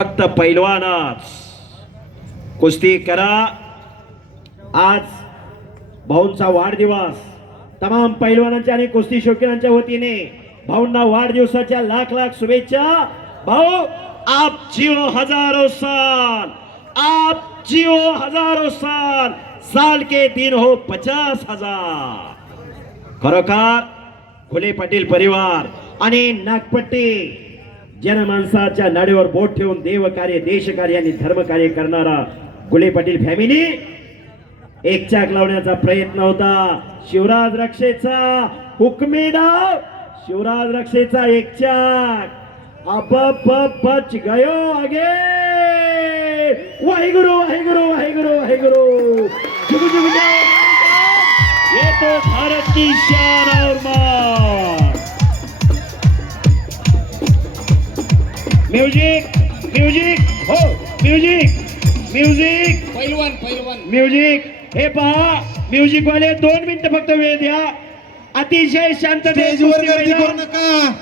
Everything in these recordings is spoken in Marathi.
फक्त पैलवानच कुस्ती करा। आज भाऊंचा वाढदिवस तमाम पैलवानांच्या आणि कुस्ती शौकीनांच्या वतीने भाऊंना वाढदिवसाच्या लाख लाख शुभेच्छा। भाऊ आप जियो हजारों साल, आप जियो हजारों साल, साल के दिन हो 50,000। खरोखर घुले पाटील परिवार आणि नागपट्टी जनमानसाच्या नाडीवर बोट ठेवून देवकार्य देशकार्य आणि धर्मकार्य करणारा घुले पाटील फॅमिली एक चाक लावण्याचा प्रयत्न होता। शिवराज रक्षेचा हुकमी डाव, शिवराज रक्षेचा एक चाक अब बच गयो आगे। वाहेगुरु वाहेगुरु वाहेगुरु वाहेगुरु जुग जुग जाओ। ये तो भारत की शान और मान। म्यूजिक म्यूजिक हो म्यूजिक म्यूजिक पैलवान पैलवान म्यूजिक हे पहा म्यूजिक वाले 2 मिनिटं फक्त वेळ द्या। अतिशय शांततेत कुस्ती मैदान,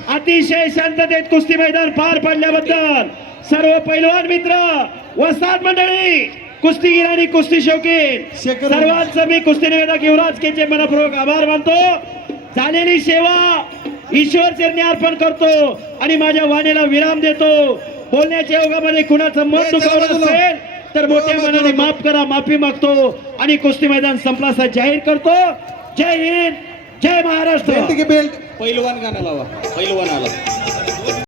अतिशय शांततेत कुस्ती मैदान पार पडल्याबद्दल सर्व पैलवान मित्र वस्ताद मंडळी कुस्तीगीर आणि कुस्ती शौकीन सर्वांचं मी कुस्ती निवेदक युवराज केचे मनपूर्वक आभार मानतो। झालेली सेवा ईश्वर चरणी अर्पण करतो आणि माझ्या वाणीला विराम देतो। बोलण्याच्या योगामध्ये कुणाचं मन दुखावलं असेल तर मोठ्या मनाने माफ करा, माफी मागतो आणि कुस्ती मैदान संपला असा जाहीर करतो। जय हिंद, जय महाराष्ट्र। पैलवान गाणं लावा, पैलवान आला।